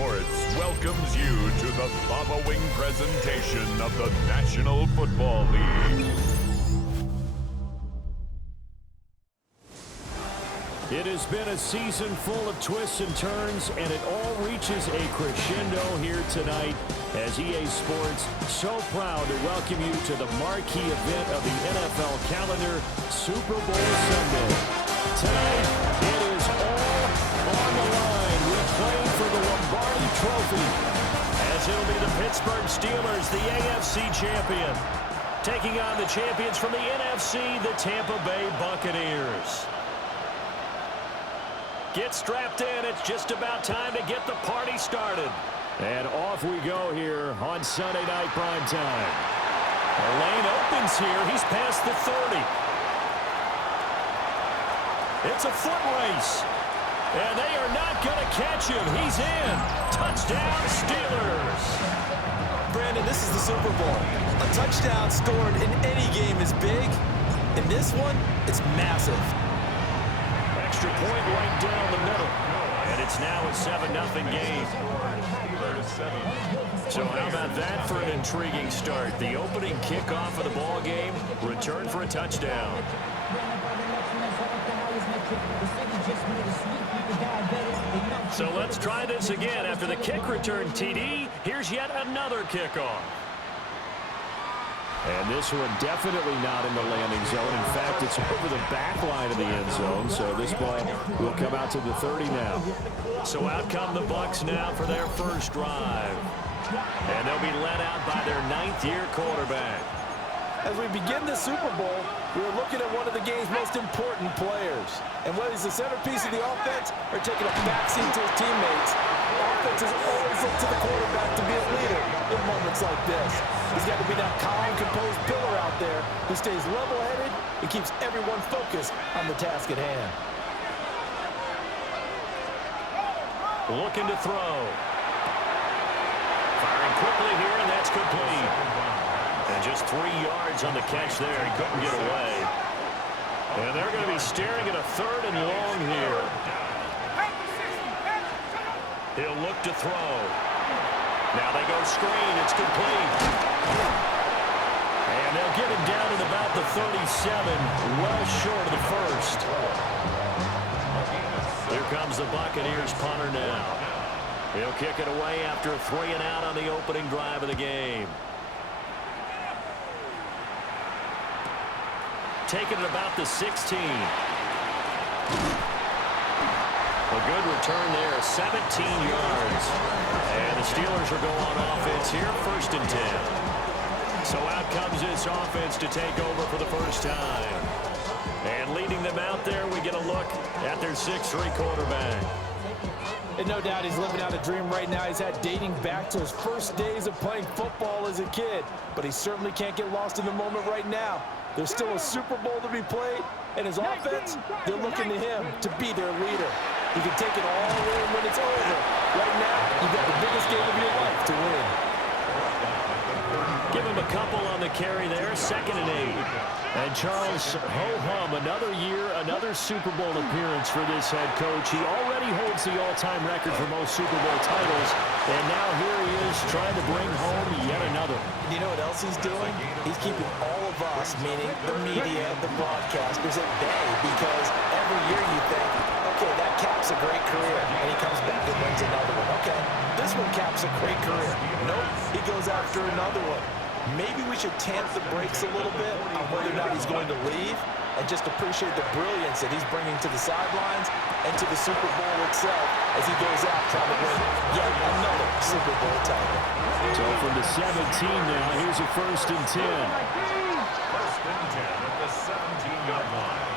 Sports welcomes you to the following presentation of the National Football League. It has been a season full of twists and turns, and it all reaches a crescendo here tonight as EA Sports so proud to welcome you to the marquee event of the NFL calendar, Super Bowl Sunday. Tonight, it is all on the line. We're playing for the Lombardi Trophy, as it'll be the Pittsburgh Steelers, the AFC champion, taking on the champions from the NFC, the Tampa Bay Buccaneers. Get strapped in. It's just about time to get the party started. And off we go here on Sunday Night Primetime. The lane opens here. He's past the 30. It's a foot race. And they are not going to catch him. He's in. Touchdown, Steelers. Brandon, this is the Super Bowl. A touchdown scored in any game is big. In this one, it's massive. Extra point right down the middle. And it's now a 7-0 game. So how about that for an intriguing start? The opening kickoff of the ball game, return for a touchdown. So let's try this again. After the kick return TD, here's yet another kickoff. And this one definitely not in the landing zone. In fact, it's over the back line of the end zone. So this ball will come out to the 30 now. So out come the Bucs now for their first drive. And they'll be led out by their 9th-year quarterback. As we begin the Super Bowl, we're looking at one of the game's most important players. And whether he's the centerpiece of the offense or taking a backseat to his teammates, offenses always look to the quarterback to be a leader in moments like this. He's got to be that calm, composed pillar out there who stays level-headed and keeps everyone focused on the task at hand. Looking to throw. Firing quickly here, and that's complete. And just 3 yards on the catch there. He couldn't get away. And they're going to be staring at a 3rd and long here. He'll look to throw. Now they go screen. It's complete. And they'll get him down at about the 37, well short of the first. Here comes the Buccaneers punter now. He'll kick it away after a 3 and out on the opening drive of the game. Taking it about the 16. A good return there, 17 yards. And the Steelers are going on offense here, 1st and 10. So out comes this offense to take over for the first time. And leading them out there, we get a look at their 6'3" quarterback. And no doubt he's living out a dream right now. He's had dating back to his first days of playing football as a kid. But he certainly can't get lost in the moment right now. There's still a Super Bowl to be played, and his offense, they're looking to him to be their leader. You can take it all in when it's over. Right now, you've got the biggest game of your life to win. Give him a couple on the carry there, 2nd and 8. And Charles, ho-hum, another year, another Super Bowl appearance for this head coach. He already holds the all-time record for most Super Bowl titles, and now here he is trying to bring home yet another. You know what else he's doing? He's keeping all of us, meaning the media, the broadcasters, at bay, because every year you think, okay, that caps a great career, and he comes back and wins another one. Okay, this one caps a great career. Nope, he goes after another one. Maybe we should tamp the brakes a little bit on whether or not he's going to leave and just appreciate the brilliance that he's bringing to the sidelines and to the Super Bowl itself as he goes out trying to win yet another Super Bowl title. So from the 17 now, here's a 1st and 10. 1st and 10 at the 17-yard line.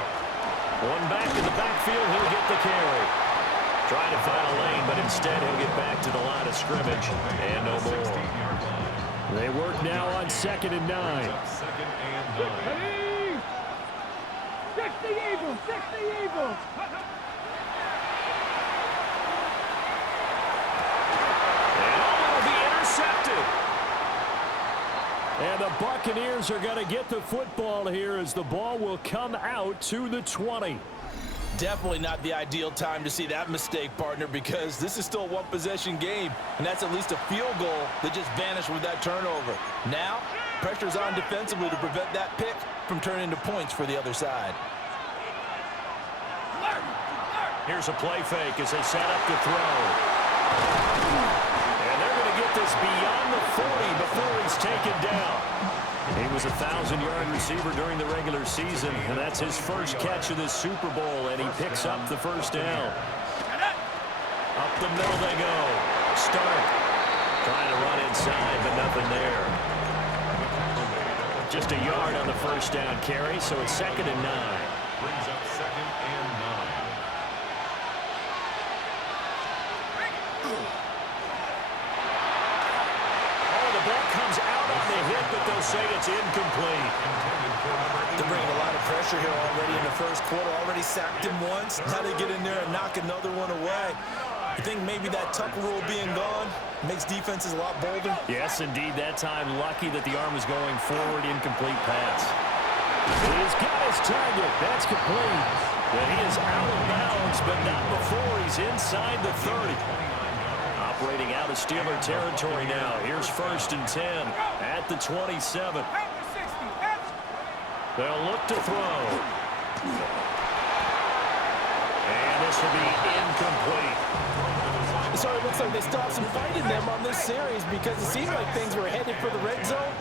One back in the backfield, he'll get the carry. Trying to find a lane, but instead he'll get back to the line of scrimmage and no more. They work now on 2nd and 9. 2nd and 9. 60 Eagles! 60 Eagles! And be intercepted. And the Buccaneers are going to get the football here as the ball will come out to the 20. Definitely not the ideal time to see that mistake, partner, because this is still a one-possession game, and that's at least a field goal that just vanished with that turnover. Now, pressure's on defensively to prevent that pick from turning into points for the other side. Here's a play fake as they set up to throw. And they're going to get this beyond the 40 before he's taken down. He was a 1,000-yard receiver during the regular season, and that's his first catch of this Super Bowl, and he picks up the first down. Up the middle they go. Stark trying to run inside, but nothing there. Just a yard on the first down carry, so it's 2nd and 9. Brings up 2nd and 9. Ball comes out on the hit, but they'll say it's incomplete. They're bringing a lot of pressure here already in the first quarter. Already sacked him once. Now they get in there and knock another one away. I think maybe that tuck rule being gone makes defenses a lot bolder. Yes, indeed. That time, lucky that the arm was going forward. Incomplete pass. He's got his target. That's complete. But he is out of bounds, but not before he's inside the 30. Operating out of Steeler territory now. Here's 1st and 10 at the 27. They'll look to throw. And this will be incomplete. So it looks like they stopped some fight in them on this series because it seemed like things were headed for the red zone.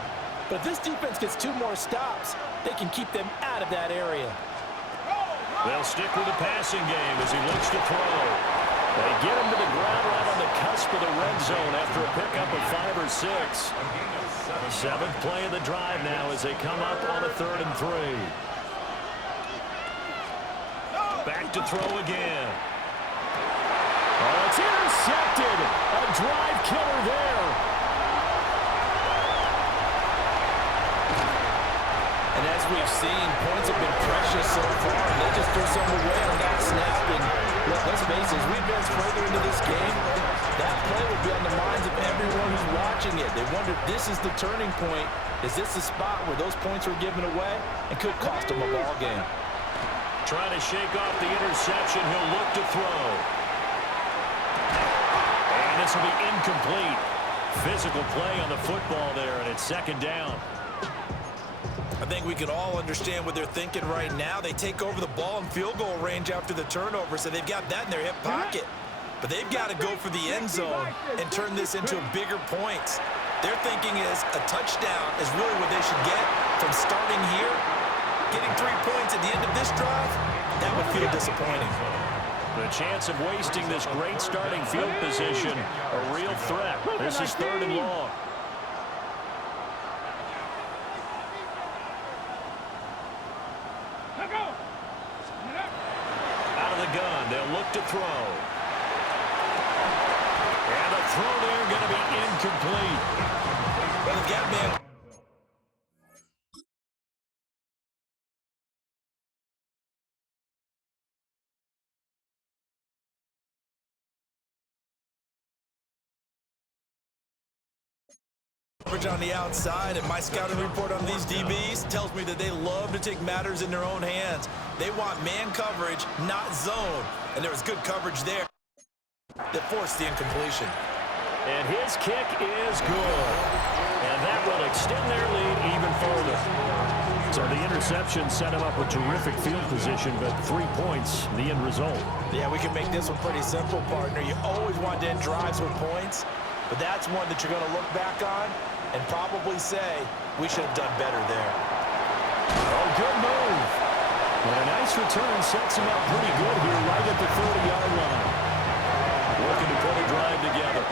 But if this defense gets 2 more stops, they can keep them out of that area. They'll stick with the passing game as he looks to throw. They get him to the ground right on the cusp of the red zone after a pickup of 5 or 6. 7th play of the drive now as they come up on a 3rd and 3. Back to throw again. Oh, it's intercepted. A drive killer there. And as we've seen, points have been precious so far, and they just threw some away on that snap. And let's face it, as we advance further into this game, that play will be on the minds of everyone who's watching it. They wonder if this is the turning point. Is this the spot where those points were given away and could cost them a ball game? Trying to shake off the interception. He'll look to throw. And this will be incomplete. Physical play on the football there, and it's 2nd down. I think we can all understand what they're thinking right now. They take over the ball in field goal range after the turnover, so they've got that in their hip pocket. But they've got to go for the end zone and turn this into bigger points. Their thinking is a touchdown is really what they should get from starting here. Getting 3 points at the end of this drive, that would feel disappointing. The chance of wasting this great starting field position, a real threat. This is 3rd and long. Out of the gun, they'll look to throw. And the throw there going to be incomplete. Well, the gap man. On the outside, and my scouting report on these DBs tells me that they love to take matters in their own hands. They want man coverage, not zone, and there was good coverage there that forced the incompletion. And his kick is good, and that will extend their lead even further. So the interception set him up with terrific field position, but 3 points, the end result. Yeah, we can make this one pretty simple, partner. You always want to end drives with points, but that's one that you're going to look back on and probably say, we should have done better there. Oh, good move. And a nice return sets him up pretty good here right at the 30-yard line. Looking to put a drive together.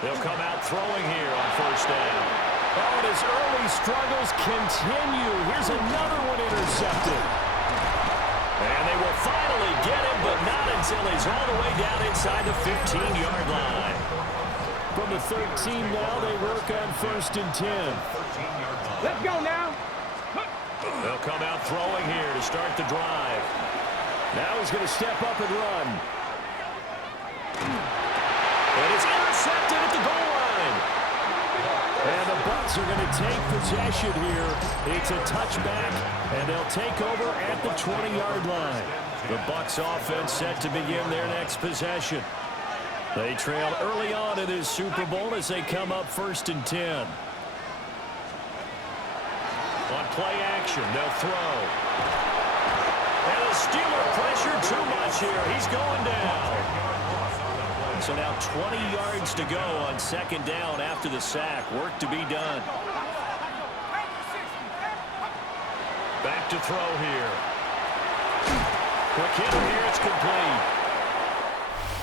They'll come out throwing here on 1st down. Oh, and his early struggles continue. Here's another one intercepted. And they will finally get him, but not until he's all the way down inside the 15-yard line. From the 13 now, they work on 1st and 10. Let's go now. They'll come out throwing here to start the drive. Now he's going to step up and run. And it's intercepted at the goal line. Bucs are going to take possession here. It's a touchback, and they'll take over at the 20-yard line. The Bucs offense set to begin their next possession. They trail early on in this Super Bowl as they come up 1st and 10. On play action, they'll throw. And the Steeler pressure too much here. He's going down. So now 20 yards to go on 2nd down after the sack. Work to be done. Back to throw here. Quick hitter here. It's complete.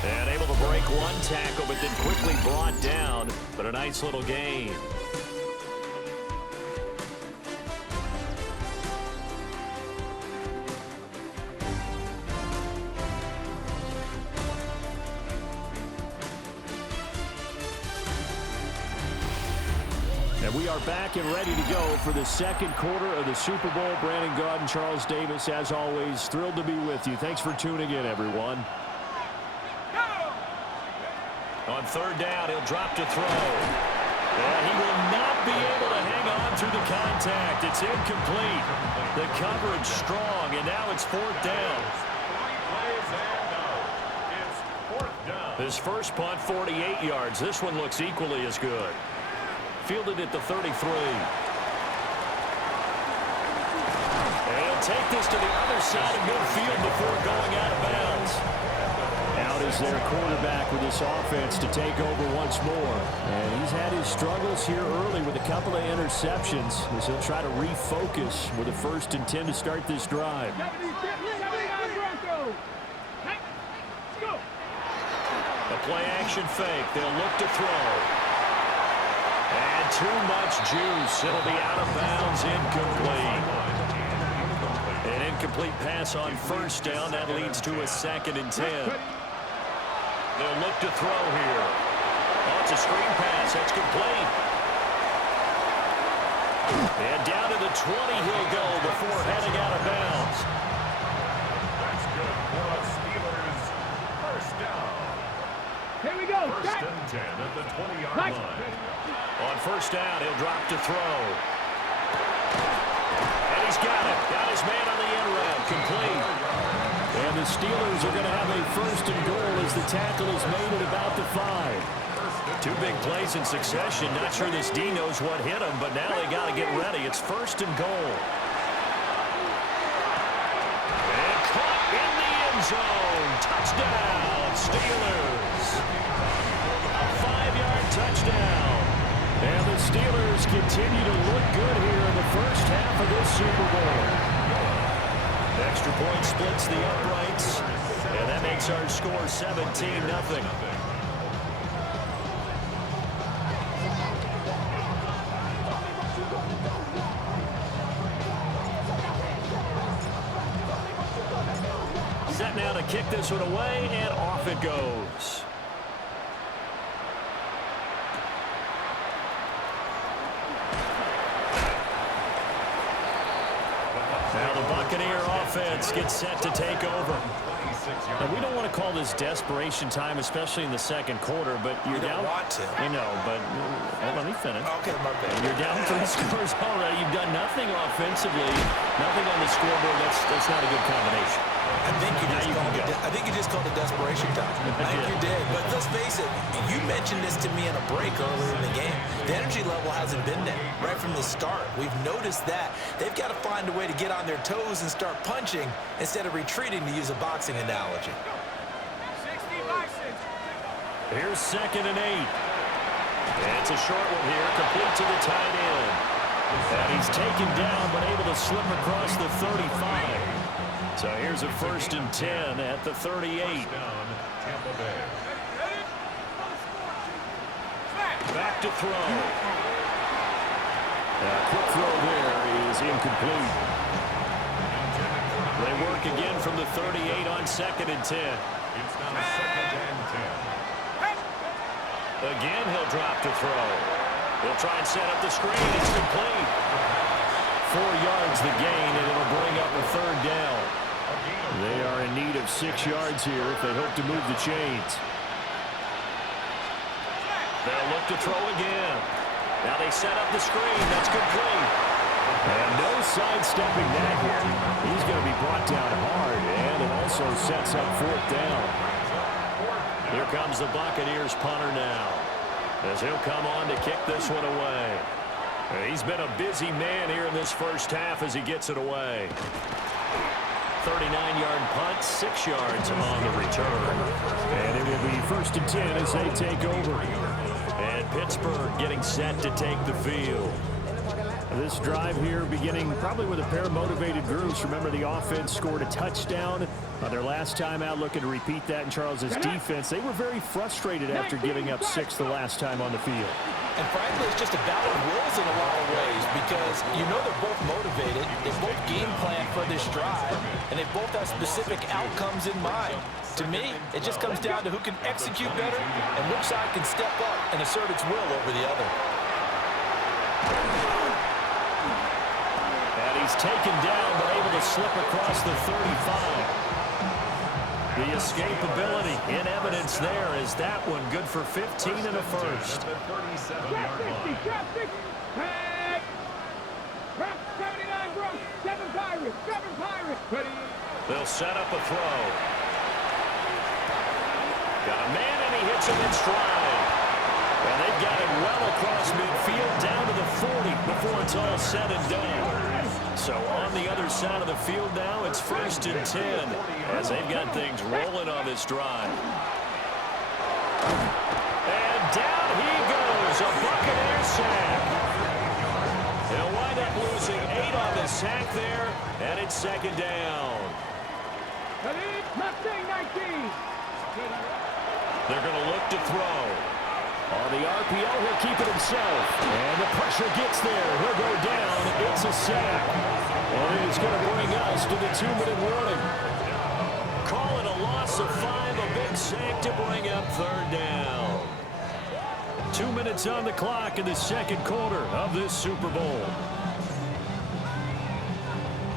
And able to break one tackle, but then quickly brought down. But a nice little gain. And we are back and ready to go for the 2nd quarter of the Super Bowl. Brandon Gaudin, Charles Davis, as always, thrilled to be with you. Thanks for tuning in, everyone. On 3rd down, he'll drop to throw. And he will not be able to hang on through the contact. It's incomplete. The coverage strong, and now it's 4th down. His first punt, 48 yards. This one looks equally as good. Fielded at the 33. And he'll take this to the other side of midfield before going out of bounds. Out is their quarterback with this offense to take over once more. And he's had his struggles here early with a couple of interceptions as he'll try to refocus with a 1st and 10 to start this drive. A play action fake. They'll look to throw. And too much juice. It'll be out of bounds, incomplete. An incomplete pass on 1st down. That leads to a 2nd and 10. They'll look to throw here. Oh, it's a screen pass. That's complete. And down to the 20 he'll go before heading out of bounds. That's good for the Steelers. 1st down. Here we go. 1st and 10 at the 20-yard line. On 1st down, he'll drop to throw. And he's got it. Got his man on the end route. Complete. And the Steelers are going to have a 1st and goal as the tackle is made at about the 5. 2 big plays in succession. Not sure this D knows what hit him, but now they got to get ready. It's 1st and goal. And caught in the end zone. Touchdown, Steelers. A 5-yard touchdown. And the Steelers continue to look good here in the 1st half of this Super Bowl. Extra point splits the uprights, and that makes our score 17-0. Set now to kick this one away, and off it goes. Now the Buccaneer offense gets set to take over. And we don't want to call this desperation time, especially in the 2nd quarter, but you're down. You don't want to. I know, but let me finish. Okay, my bad. You're down 3 scores already. You've done nothing offensively, nothing on the scoreboard. That's not a good combination. I think you just called it desperation time. I think you did. But let's face it, you mentioned this to me in a break earlier in the game. The energy level hasn't been there right from the start. We've noticed that. They've got to find a way to get on their toes and start punching instead of retreating, to use a boxing analogy. Here's 2nd and 8. It's a short one here, complete to the tight end. And he's taken down, but able to slip across the 35. So here's a 1st and 10 at the 38. Back to throw. Quick throw there is incomplete. They work again from the 38 on 2nd and 10. It's now 2nd and 10. Again, he'll drop to throw. He'll try and set up the screen. It's complete. 4 yards the gain, and it'll bring up a 3rd down. They are in need of 6 yards here if they hope to move the chains. They'll look to throw again. Now they set up the screen. That's complete. And no sidestepping that here. He's going to be brought down hard, and it also sets up 4th down. Here comes the Buccaneers punter now, as he'll come on to kick this one away. He's been a busy man here in this first half as he gets it away. 39-yard punt, 6 yards on the return. And it will be 1st and 10 as they take over. And Pittsburgh getting set to take the field. This drive here beginning probably with a pair of motivated groups. Remember, the offense scored a touchdown their last time out, looking to repeat that in Charles's defense. They were very frustrated after giving up 6 the last time on the field. And frankly, it's just a battle of wills in a lot of ways because you know they're both motivated, they both game plan for this drive, and they both have specific outcomes in mind. To me, it just comes down to who can execute better and which side can step up and assert its will over the other. And he's taken down but able to slip across the 35. The escapability in evidence there is that one good for 15 and a first. Trap 60. Hey! Trap 79, bro. 7 Pirates. Ready? They'll set up a throw. Got a man and he hits him in stride. And they've got it well across midfield down to the 40 before it's all said and done. So on the other side of the field now, it's 1st and 10 as they've got things rolling on this drive. And down he goes, a Buccaneer sack. They'll wind up losing 8 on the sack there, and it's 2nd down. Mustang 19. They're going to look to throw. On the RPO, he'll keep it himself. And the pressure gets there. He'll go down. It's a sack. And it's going to bring us to the 2-minute warning. Call it a loss of 5, a big sack to bring up 3rd down. 2 minutes on the clock in the 2nd quarter of this Super Bowl.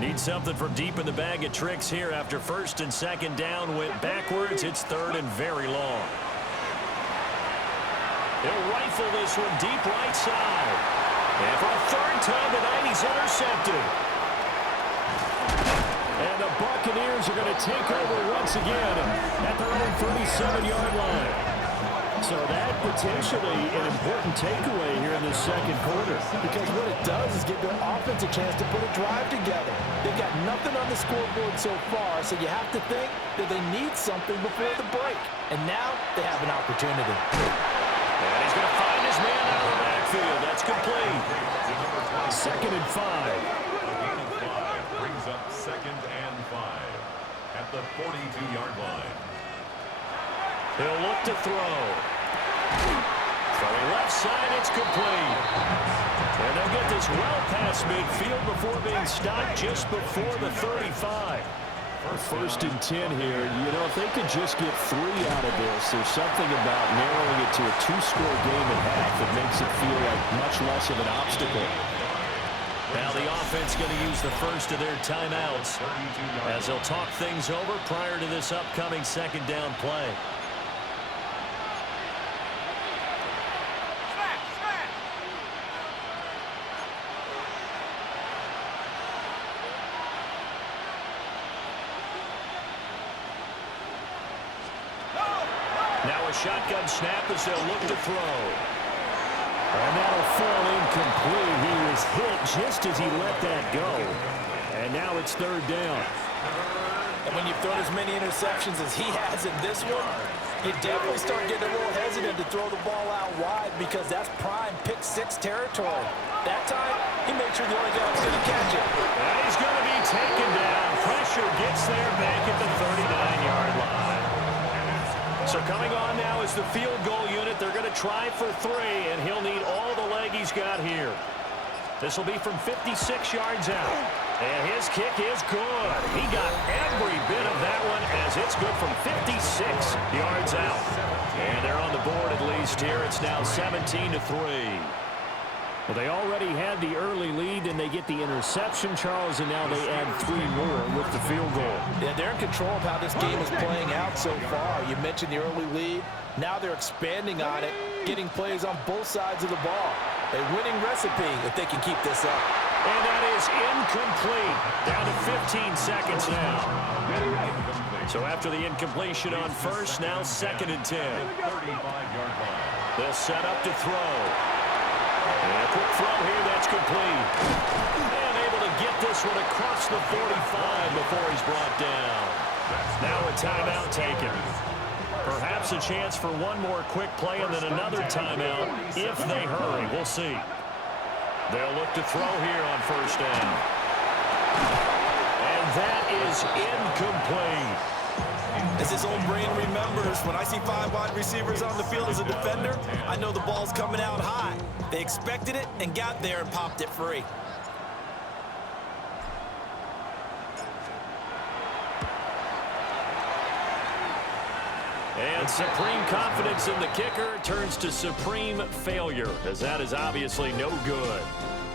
Need something from deep in the bag of tricks here after 1st and 2nd down went backwards. It's 3rd and very long. He'll rifle this one deep right side. And for a 3rd time tonight, he's intercepted. And the Buccaneers are going to take over once again at their own 37-yard line. So that potentially an important takeaway here in the 2nd quarter. Because what it does is give their offense a chance to put a drive together. They've got nothing on the scoreboard so far, so you have to think that they need something before the break. And now they have an opportunity. And he's going to find his man out of the backfield. That's complete. 2nd and 5. Brings up 2nd and 5 at the 42-yard line. He'll look to throw. Throwing left side, it's complete. And they'll get this well past midfield before being stopped just before the 35. 1st and 10 here. You know, if they could just get 3 out of this, there's something about narrowing it to a 2-score game at half that makes it feel like much less of an obstacle. Now the offense going to use the first of their timeouts as they'll talk things over prior to this upcoming 2nd down play. Now a shotgun snap as they'll look to throw. And that'll fall incomplete. He was hit just as he let that go. And now it's 3rd down. And when you've thrown as many interceptions as he has in this one, you definitely start getting a little hesitant to throw the ball out wide because that's prime pick-6 territory. That time, he made sure the other guy was going to catch it. And he's going to be taken down. Pressure gets there back at the 39-yard line. So coming on now is the field goal unit. They're going to try for 3, and he'll need all the leg he's got here. This will be from 56 yards out. And his kick is good. He got every bit of that one as it's good from 56 yards out. And they're on the board at least here. It's now 17-3. Well, they already had the early lead, and they get the interception, Charles, and now they add 3 more with the field goal. Yeah, they're in control of how this game is playing out so far. You mentioned the early lead. Now they're expanding on it, getting plays on both sides of the ball. A winning recipe if they can keep this up. And that is incomplete. Down to 15 seconds now. So after the incompletion on first, now 2nd and 10. 35-yard line. They'll set up to throw. And a quick throw here, that's complete. And able to get this one across the 45 before he's brought down. Now a timeout taken. Perhaps a chance for one more quick play and then another timeout if they hurry. We'll see. They'll look to throw here on first down. And that is incomplete. As his old brain remembers, when I see 5 wide receivers on the field as a defender, I know the ball's coming out high. They expected it and got there and popped it free. And supreme confidence in the kicker turns to supreme failure, as that is obviously no good.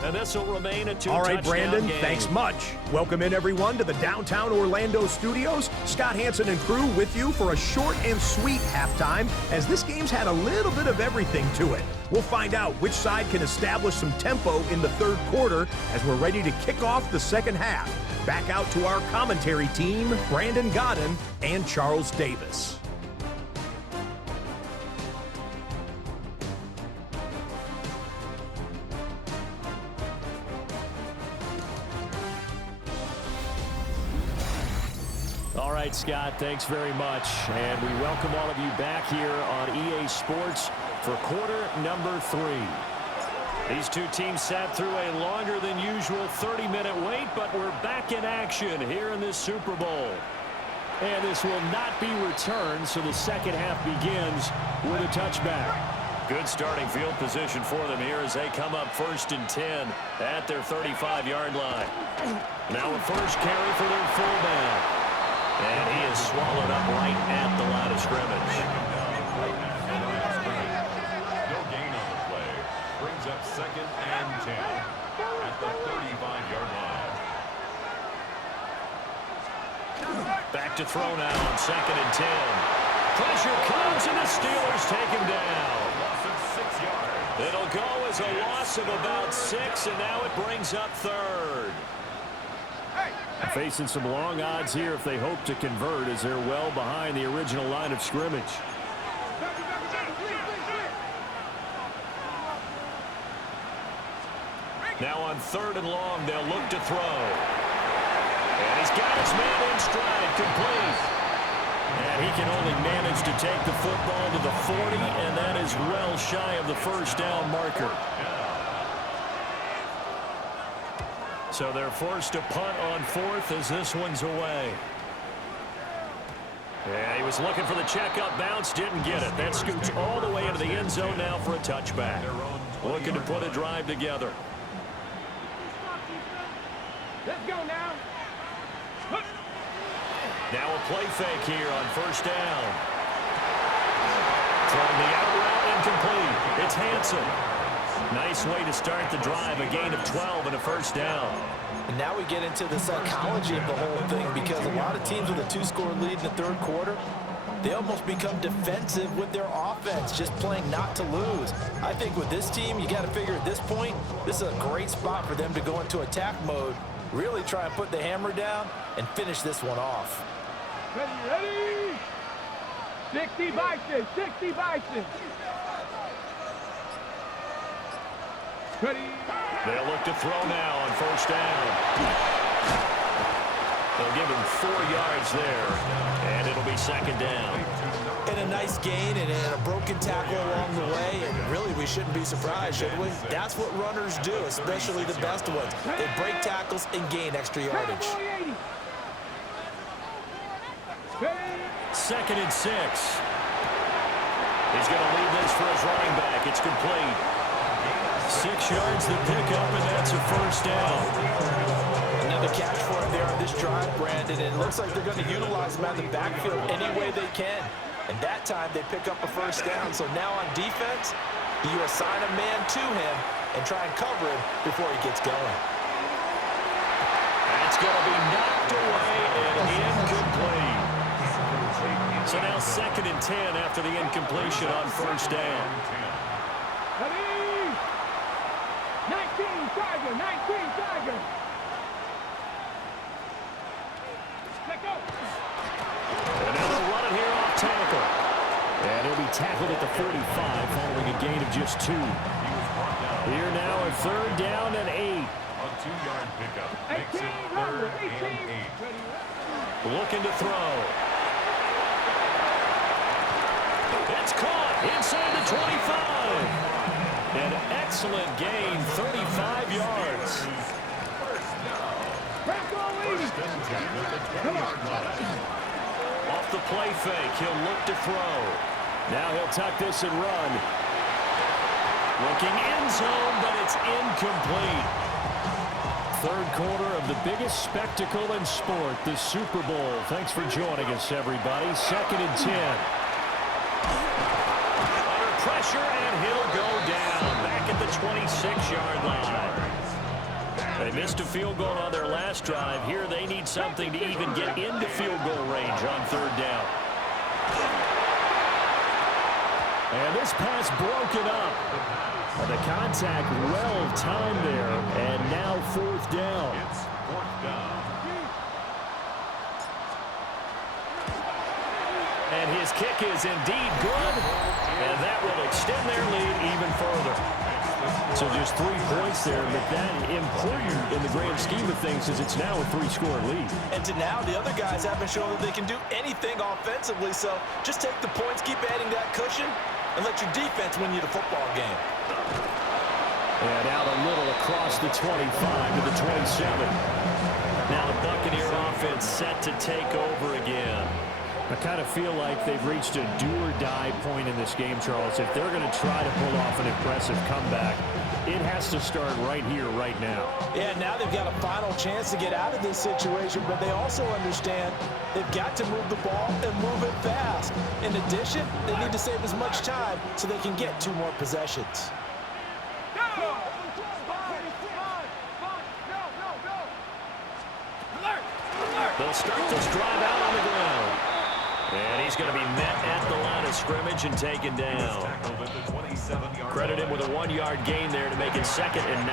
And this will remain a 2-touchdown All right, Brandon, game. thanks much. Welcome in, everyone, to the downtown Orlando studios. Scott Hansen and crew with you for a short and sweet halftime, as this game's had a little bit of everything to it. We'll find out which side can establish some tempo in the third quarter as we're ready to kick off the second half. Back out to our commentary team, Brandon Godden and Charles Davis. All right, Scott, thanks very much. And we welcome all of you back here on EA Sports for quarter number 3. These two teams sat through a longer than usual 30-minute wait, but we're back in action here in this Super Bowl. And this will not be returned, so the second half begins with a touchback. Good starting field position for them here as they come up 1st and 10 at their 35-yard line. Now a first carry for their fullback. And he is swallowed up right at the line of scrimmage. No gain on the play. Brings up 2nd and 10 at the 35-yard line. Back to throw now on 2nd and 10. Pressure comes and the Steelers take him down. Loss of 6 yards. It'll go as a loss of about 6, and now it brings up 3rd. Facing some long odds here if they hope to convert, as they're well behind the original line of scrimmage. Now on 3rd and long, they'll look to throw. And he's got his man in stride, complete. And he can only manage to take the football to the 40, and that is well shy of the first down marker. So they're forced to punt on 4th as this one's away. Yeah, he was looking for the check-up bounce, didn't get it. That scoots all the way into the end zone now for a touchback. Looking to put a drive together. Let's go now. Now a play fake here on 1st down. Throwing the out route incomplete. It's Hansen. Nice way to start the drive, a gain of 12 and a first down. And now we get into the psychology of the whole thing, because a lot of teams with a 2-score lead in the third quarter, they almost become defensive with their offense, just playing not to lose. I think with this team, you got to figure at this point, this is a great spot for them to go into attack mode, really try and put the hammer down and finish this one off. Ready? 60 Bison, 60 Bison. Ready? They'll look to throw now on 1st down. They'll give him 4 yards there, and it'll be 2nd down. And a nice gain and a broken tackle along the way, and really we shouldn't be surprised, should we? That's what runners do, especially the best ones. They break tackles and gain extra yardage. 2nd and 6. He's going to leave this for his running back. It's complete. 6 yards to pick up, and that's a first down. Another catch for him there on this drive, Brandon, and it looks like they're going to utilize him out of the backfield any way they can. And that time they pick up a first down. So now on defense, you assign a man to him and try and cover him before he gets going. That's going to be knocked away and incomplete. So now 2nd and 10 after the incompletion on 1st down. Tiger, 19, Tiger. Let go. And now they'll run it here off tackle. And he'll be tackled at the 45 following a gain of just 2. Here now a 3rd down and 8. A 2-yard pickup makes it 3rd and 8. Looking to throw. It's caught inside the 25. An excellent gain, 35 yards. Off the play fake, he'll look to throw. Now he'll tuck this and run. Looking end zone, but it's incomplete. 3rd quarter of the biggest spectacle in sport, the Super Bowl. Thanks for joining us, everybody. 2nd and 10. Under pressure, and he'll go down back at the 26-yard line. They missed a field goal on their last drive. Here they need something to even get into field goal range on 3rd down. And this pass broken up. The contact well timed there, and now 4th down. It's 4th down. And his kick is indeed good, and that will extend their lead even further. So just 3 points there, but that important in the grand scheme of things is it's now a 3-score lead. And to now, the other guys haven't shown that they can do anything offensively, so just take the points, keep adding that cushion, and let your defense win you the football game. And out a little across the 25 to the 27. Now the Buccaneer offense set to take over again. I kind of feel like they've reached a do-or-die point in this game, Charles. If they're going to try to pull off an impressive comeback, it has to start right here, right now. Yeah, now they've got a final chance to get out of this situation, but they also understand they've got to move the ball and move it fast. In addition, they need to save as much time so they can get 2 more possessions. They'll start this drive out on the ground. And he's going to be met at the line of scrimmage and taken down. Credit him with a 1-yard gain there to make it 2nd and 9.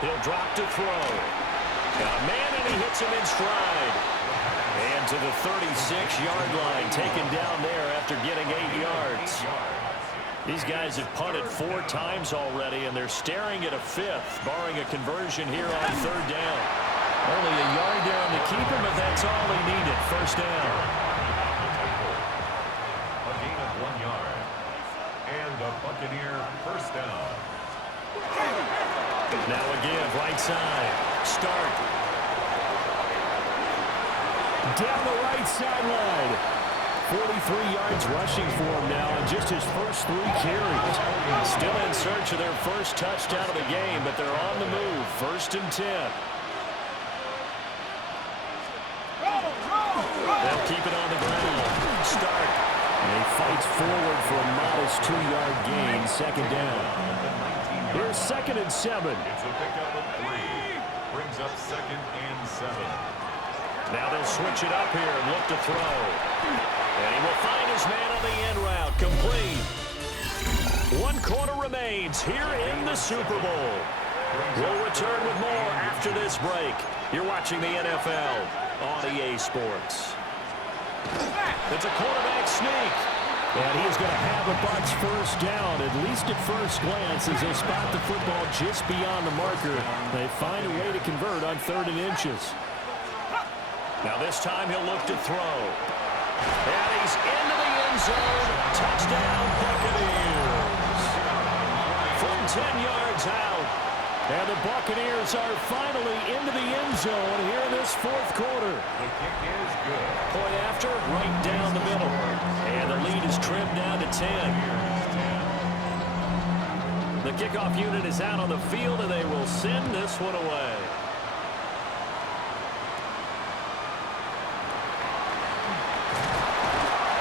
He'll drop to throw. Got a man, and he hits him in stride. And to the 36-yard line, taken down there after getting 8 yards. These guys have punted 4 times already, and they're staring at a 5th, barring a conversion here on 3rd down. Only a yard down to keep him, but that's all he needed. 1st down. A gain of 1 yard. And a Buccaneer 1st down. Now again, right side. Start. Down the right sideline. 43 yards rushing for him now in just his first 3 carries. Still in search of their first touchdown of the game, but they're on the move. 1st and 10. They'll keep it on the ground. Start. And he fights forward for a modest 2-yard gain. 2nd down. Here's 2nd and 7. It's a pickup of 3. Brings up 2nd and 7. Now they'll switch it up here and look to throw. And he will find his man on the end route. Complete. 1 quarter remains here in the Super Bowl. We'll return with more after this break. You're watching the NFL on EA Sports. It's a quarterback sneak. And he is going to have a Bucs 1st down, at least at first glance, as they spot the football just beyond the marker. They find a way to convert on 3rd and inches. Now this time he'll look to throw. And he's into the end zone. Touchdown, Buccaneers. From 10 yards out. And the Buccaneers are finally into the end zone here in this 4th quarter. The kick is good. Point after, right down the middle. And the lead is trimmed down to 10. The kickoff unit is out on the field, and they will send this one away.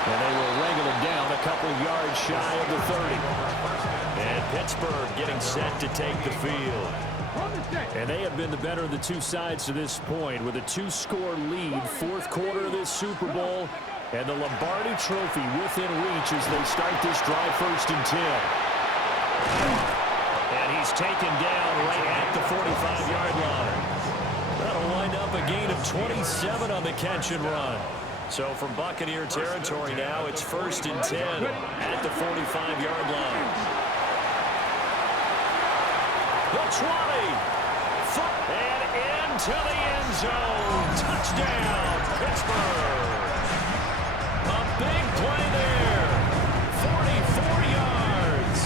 And they will wrangle him down a couple yards shy of the 30. And Pittsburgh getting set to take the field. And they have been the better of the two sides to this point with a 2-score lead, fourth quarter of this Super Bowl, and the Lombardi Trophy within reach as they start this drive, 1st and 10. And he's taken down right at the 45-yard line. That'll wind up a gain of 27 on the catch and run. So from Buccaneer territory now, it's 1st and 10 at the 45-yard line. The 20. And into the end zone. Touchdown, Pittsburgh. A big play there. 44 yards.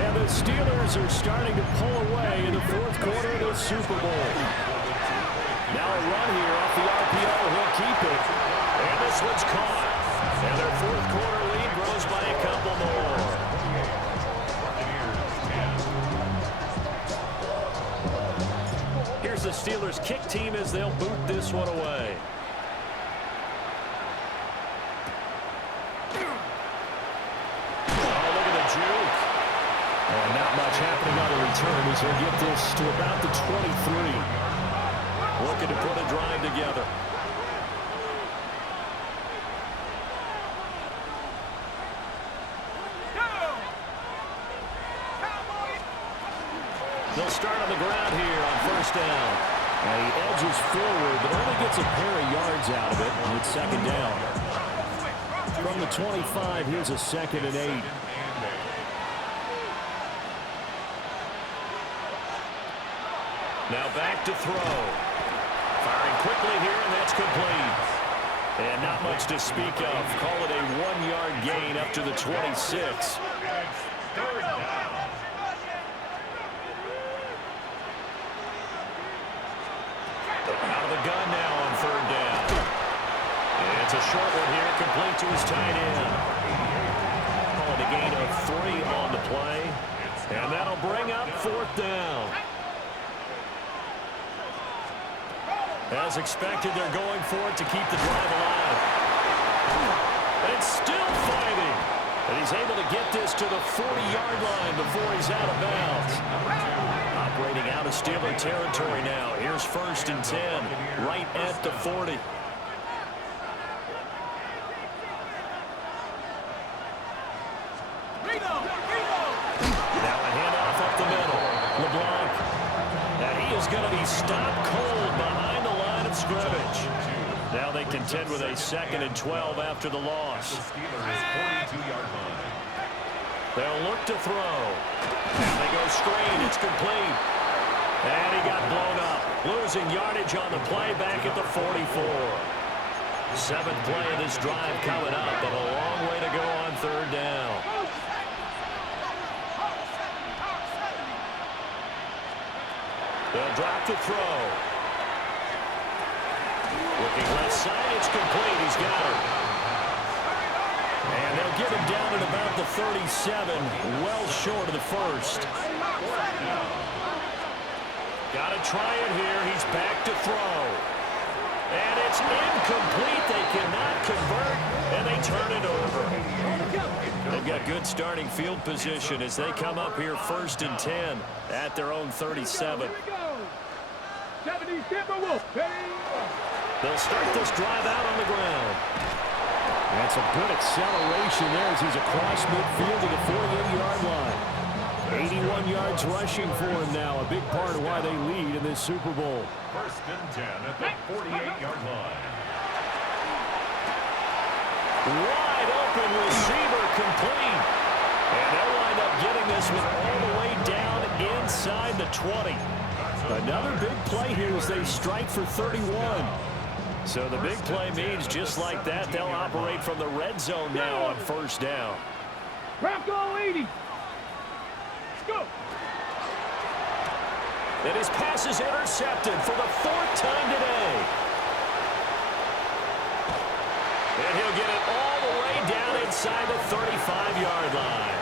And the Steelers are starting to pull away in the fourth quarter of the Super Bowl. Now a run here off the RPO. He'll keep it. And this one's caught. And their fourth quarter lead grows by a couple more. Here's the Steelers kick team as they'll boot this one away. Oh, look at the juke. And not much happening on the return as he'll get this to about the 23. Looking to put a drive together. They'll start on the ground here on 1st down. And he edges forward, but only gets a pair of yards out of it. And it's 2nd down. From the 25, here's a 2nd and 8. Now back to throw. Firing quickly here, and that's complete. And not much to speak of. Call it a 1-yard gain up to the 26. Out of the gun now on 3rd down. And it's a short one here, complete to his tight end. Calling a gain of 3 on the play. And that'll bring up 4th down. As expected, they're going for it to keep the drive alive. And still fighting. And he's able to get this to the 40-yard line before he's out of bounds. Operating out of Steeler territory now. Here's 1st and 10, right at the 40. Now a handoff up the middle. LeBlanc. And he is going to be stopped cold behind the line of scrimmage. Now they contend with a 2nd and 12 after the loss. They'll look to throw. And they go screen. It's complete. And he got blown up. Losing yardage on the play back at the 44. 7th play of this drive coming up, but a long way to go on 3rd down. They'll drop to throw. Looking left side, it's complete. He's got it. And they'll get him down at about the 37, well short of the 1st. Got to try it here. He's back to throw. And it's incomplete. They cannot convert, and they turn it over. They've got good starting field position as they come up here 1st and 10 at their own 37. They'll start this drive out on the ground. That's a good acceleration there as he's across midfield to the 48-yard line. 81 yards rushing for him now, a big part of why they lead in this Super Bowl. 1st and 10 at the 48-yard line. Wide open receiver complete. And they'll wind up getting this one all the way down inside the 20. Another big play here as they strike for 31. So the big play means just like that, they'll operate from the red zone now on 1st down. Bronco 80. Go. And his pass is intercepted for the 4th time today. And he'll get it all the way down inside the 35-yard line.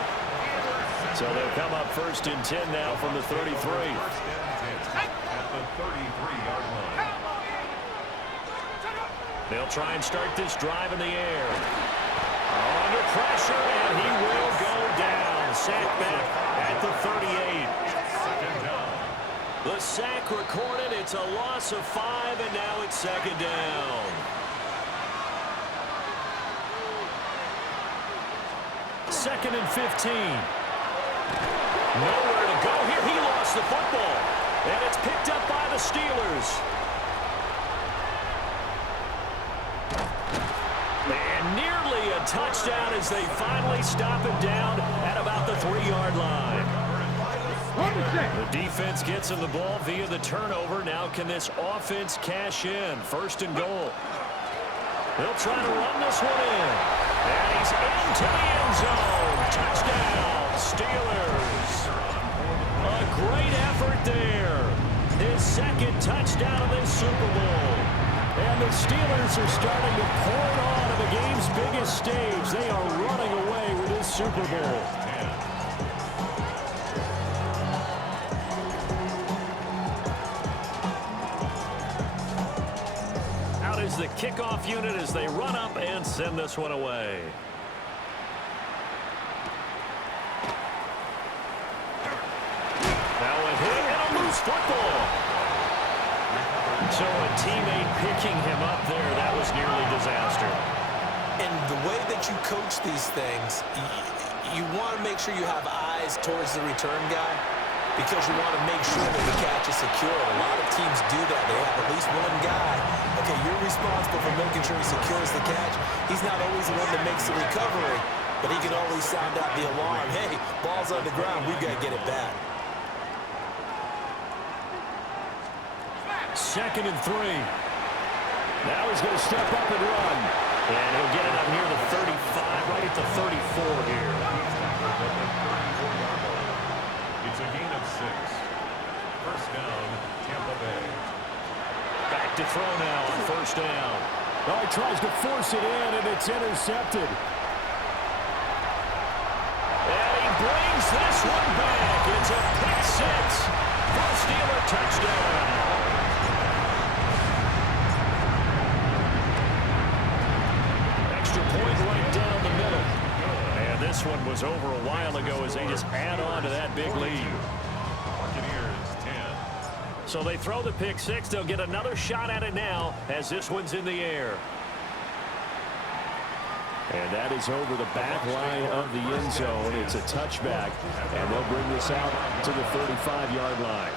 So they'll come up 1st and 10 now from the 33. At the 33-yard line. They'll try and start this drive in the air. Under pressure, and he will go down. Sack back at the 38. The sack recorded. It's a loss of 5, and now it's second down. Second and 15. Nowhere to go here. He lost the football, and it's picked up by the Steelers. And nearly a touchdown as they finally stop him down at about the 3-yard line. The defense gets him the ball via the turnover. Now can this offense cash in? First and goal. They'll try to run this one in. And he's into the end zone. Touchdown, Steelers. A great effort there. His second touchdown of this Super Bowl. And the Steelers are starting to pour it on at the game's biggest stage. They are running away with this Super Bowl. Out is the kickoff unit as they run up and send this one away. Now a hit and a loose football. So a teammate picking him up there, that was nearly disaster. And the way that you coach these things, you want to make sure you have eyes towards the return guy because you want to make sure that the catch is secure. A lot of teams do that. They have at least one guy. Okay, you're responsible for making sure he secures the catch. He's not always the one that makes the recovery, but he can always sound out the alarm. Hey, ball's on the ground. We've got to get it back. Second and 3. Now he's going to step up and run. And he'll get it up near the 35, right at the 34 here. It's a gain of 6. First down, Tampa Bay. Back to throw now on first down. Oh, he tries to force it in, and it's intercepted. And he brings this one back. It's a pick 6 for a Steeler touchdown. Point right down the middle. And this one was over a while ago as they just add on to that big lead. Buccaneers 10. So they throw the pick 6. They'll get another shot at it now as this one's in the air. And that is over the back line of the end zone. It's a touchback, and they'll bring this out to the 35-yard line.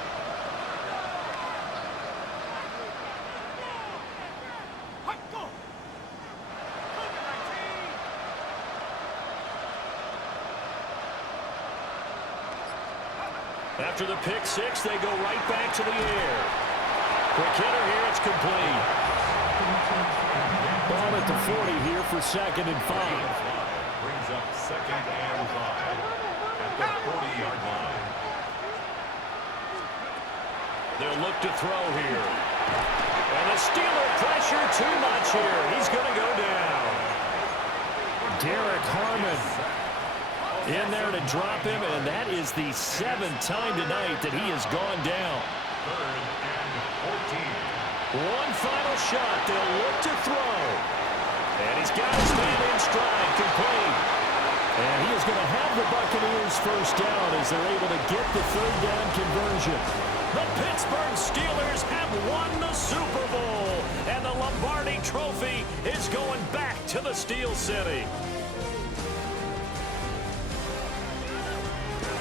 After the pick 6, they go right back to the air. Quick hitter here, it's complete. Ball at the 40 here for second and 5. Brings up second and 5 at the 40-yard line. They'll look to throw here. And the Steeler pressure too much here. He's going to go down. Derek Harmon in there to drop him, and that is the 7th time tonight that he has gone down. Third and 14. One final shot. They'll look to throw. And he's got his man in stride, complete. And he is going to have the Buccaneers first down as they're able to get the third down conversion. The Pittsburgh Steelers have won the Super Bowl, and the Lombardi Trophy is going back to the Steel City.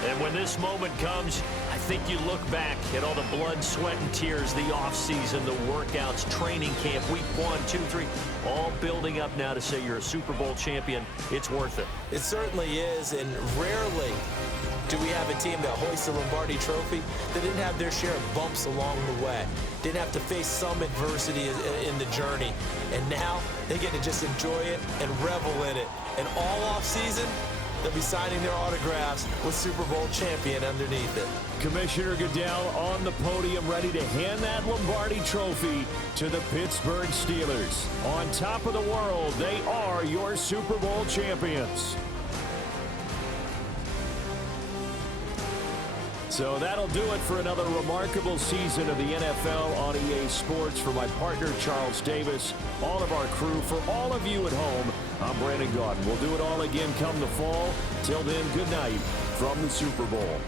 And when this moment comes, I think you look back at all the blood, sweat, and tears, the offseason, the workouts, training camp, week 1, 2, 3, all building up now to say you're a Super Bowl champion. It's worth it. It certainly is, and rarely do we have a team that hoists the Lombardi Trophy that didn't have their share of bumps along the way, didn't have to face some adversity in the journey, and now they get to just enjoy it and revel in it. And all offseason, they'll be signing their autographs with Super Bowl champion underneath it. Commissioner Goodell on the podium ready to hand that Lombardi Trophy to the Pittsburgh Steelers. On top of the world, they are your Super Bowl champions. So that'll do it for another remarkable season of the NFL on EA Sports. For my partner, Charles Davis, all of our crew, for all of you at home, I'm Brandon Gaudin. We'll do it all again come the fall. Till then, good night from the Super Bowl.